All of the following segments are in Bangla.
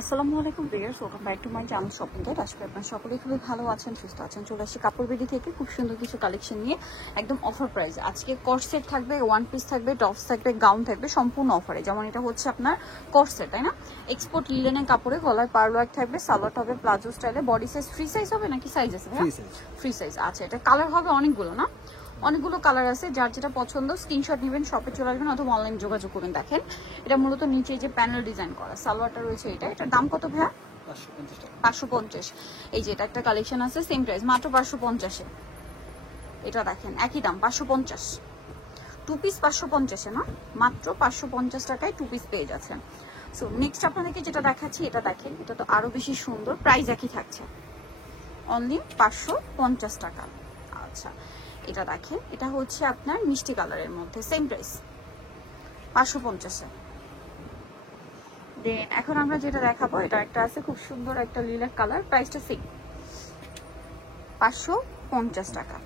আসসালামু আলাইকুম viewers, welcome back to my channel shopping guide. আজকে আপনারা সকলেই খুবই ভালো আছেন, সুস্থ আছেন। চলে আসছি কাপড় বিডি থেকে খুব সুন্দর কিছু কালেকশন নিয়ে একদম অফার প্রাইস। আজকে কর্সেট থাকবে, ওয়ান পিস থাকবে, টপস থাকবে, গাউন থাকবে, সম্পূর্ণ অফারে। যেমন এটা হচ্ছে আপনার কর্সেট, তাই না? এক্সপোর্ট লিলেনের কাপড়ে, গলায় পার্ল ওয়ার্ক থাকবে, সালোয়ার হবে প্লাজো স্টাইলে। বডি সাইজ ফ্রি সাইজ হবে নাকি সাইজ আছে? Free size. আচ্ছা, এটা কালার হবে অনেকগুলো, না? অনেকগুলো কালার আছে। যার যেটা পছন্দ স্ক্রিনশট নেবেন, শপে চলে আসবেন অথবা অনলাইন যোগাযোগ করবেন। দেখেন এটা মূলত নিচে যে প্যানেল ডিজাইন করা সালোয়ারটা রয়েছে, এটার দাম কত ভাইয়া? 550। এই যে এটা একটা কালেকশন আছে, সেম প্রাইস, মাত্র 550-এ। এটা দেখেন একই দাম, 550। টু পিস 550-এ, না? মাত্র 550 টাকায় টু পিস পেয়ে যাচ্ছেন। সো নেক্সট আপনাদেরকে যেটা দেখাচ্ছি, এটা দেখেন, এটা তো আরো বেশি সুন্দর। প্রাইস একই থাকছে, অনলি 550 টাকা। আচ্ছা, এটা দেখেন, এটা হচ্ছে আপনার মিষ্টি কালারের মধ্যে, সেম প্রাইস 550-এ। দেন এখন আমরা যেটা দেখাবো, এটা একটা আছে খুব সুন্দর একটা লিলাক কালার, প্রাইসটা সেম, 550 টাকা।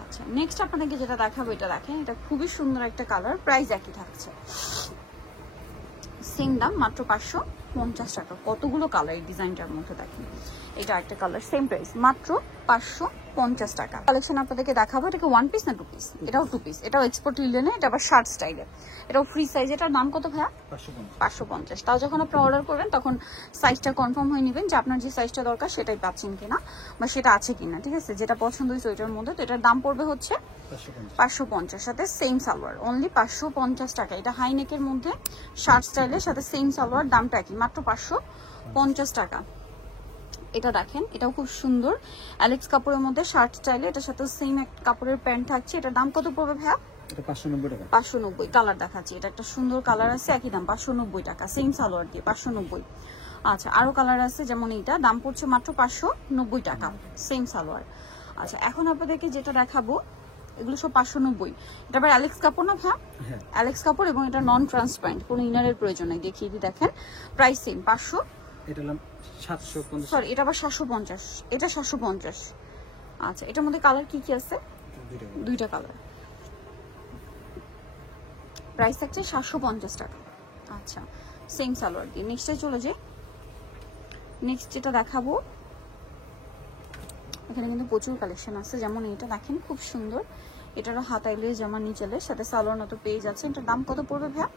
আচ্ছা, নেক্সট আপনাদেরকে যেটা দেখাবো, এটা দেখেন, এটা খুবই সুন্দর একটা কালার, প্রাইস একই থাকছে, সেম দাম, মাত্র 550 টাকা। কতগুলো কালার এই ডিজাইনটার মধ্যে দেখেন। এটা একটা কালার, সেম প্রাইস, মাত্র 550 টাকা। কালেকশন আপনাদেরকে দেখাবো, এটাকে ওয়ান পিস না টু পিস? এটাও টু পিস, এটাও এক্সপোর্ট লিলেনে, এটা আবার শার্ট স্টাইলে, এটাও ফ্রি সাইজ। এটার দাম কত ভাইয়া? 550। তাও যখন আপনি অর্ডার করবেন তখন সাইজটা কনফার্ম হয়ে নেবেন যে আপনার যে সাইজটা দরকার সেটাই পাচ্ছেন কিনা, বা সেটা আছে কিনা, ঠিক আছে? যেটা পছন্দ হয়েছে ওইটার মধ্যে। তো এটার দাম পড়বে হচ্ছে 550, সাথে সেম সালোয়ার, অনলি 550 টাকা। এটা হাই নেকের মধ্যে শার্ট স্টাইলের সাথে সেম সালোয়ার, দামটা কি? মাত্র 550 টাকা। এটা দেখেন, এটাও খুব সুন্দর, অ্যালেক্স কাপড়ের মধ্যে শার্ট স্টাইলে, এটার সাথে সেম এক কাপড়ের প্যান্ট থাকছে। এটার দাম কত পড়বে ভাইয়া? 590 কালার দেখাচ্ছি। এটা একটা সুন্দর কালার আছে, একই দাম 590 টাকা, সেম সালোয়ার দিয়ে 590। আচ্ছা, আরো কালার আছে, যেমন এইটা, দাম পড়ছে মাত্র 590 টাকা, সেম সালোয়ার। আচ্ছা, এখন আপনাদেরকে যেটা দেখাবো, এগুলো সব 590। এটা আবার অ্যালেক্স কাপড় না ভাইয়া? অ্যালেক্স কাপড়, এবং এটা নন ট্রান্সপারেন্ট, কোনো ইনারের প্রয়োজন নেই। দেখিয়ে দিই, দেখেন, প্রাইস সেম, 500। এটা নাম 750, সরি, এটা আবার 750, এটা 750। আচ্ছা, এটার মধ্যে কালার কি কি আছে? দুইটা কালার, প্রাইস থাকছে 750 টাকা। আচ্ছা, সেম সালোয়ার দিয়ে। নেক্সটে চলে যাই। নেক্সট যেটা দেখাবো, এখানে কিন্তু প্রচুর কালেকশন আছে। যেমন এটা দেখেন, খুব সুন্দর, এটারও হাতাইলে জামা নিচেলে সাথে সালোয়ার মতো পেয়ে যাচ্ছে। এটার দাম কত পড়বে ভাইয়া?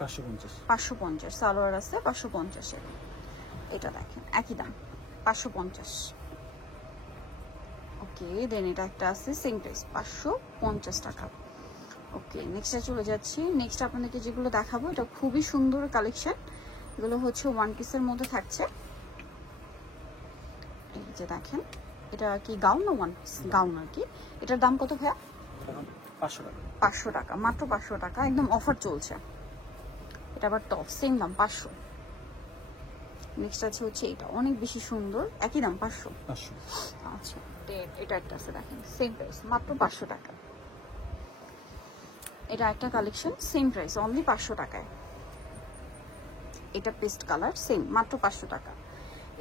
550। সালোয়ার আছে 550-এর। এটা দেখেন একই দাম, 550। ওকে, দেন এটা একটা আছে, সেম প্রাইস, 550 টাকা। ওকে, নেক্সটে চলে যাচ্ছি। নেক্সট আপনাদেরকে যেগুলো দেখাবো, এটা খুবই সুন্দর কালেকশন। এগুলো হচ্ছে ওয়ান পিসের মধ্যে থাকছে। এই যে দেখেন, এটা কি গাউন না ওয়ান পিস? গাউন আর কি। এটার দাম কত ভাইয়া? 500 টাকা, মাত্র 500 টাকা, একদম অফার চলছে। এটা আবার টপ, সেম দাম 500। নেক্সট আছে হচ্ছে এটা, অনেক বেশি সুন্দর, একই দাম 500। আচ্ছা, এটা একটা আছে, দেখেন, সেম প্রাইস, মাত্র 500 টাকা। এটা একটা কালেকশন, সেম প্রাইস, অনলি 500 টাকায়। এটা পেস্ট কালার, সেম, মাত্র 500 টাকা।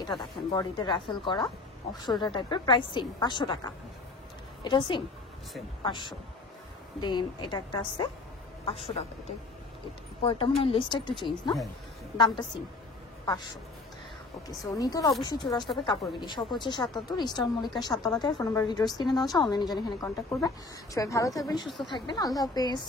এটা দেখেন, বডিতে রাফেল করা অফ শোল্ডার টাইপের, প্রাইস সেম, 500 টাকা। এটা সেম 500। দেন এটা একটা আছে 500 টাকা। পরেরটা মনে হয় লিস্টটা একটু চেঞ্জ, না? দামটা সেম, 500। ওকে, সো নিতে হলে অবশ্যই চলে আসতে হবে কাপড় বিডি। সব হচ্ছে 77 ইস্টার্ন মল্লিকা 7 তলাতে। ফোন নাম্বার ভিডিওর স্ক্রিনে দেওয়া আছে, অনলাইনে জন্য এখানে কন্ট্যাক্ট করবেন। সবাই ভালো থাকবেন, সুস্থ থাকবেন, আল্লাহ হাফেজ।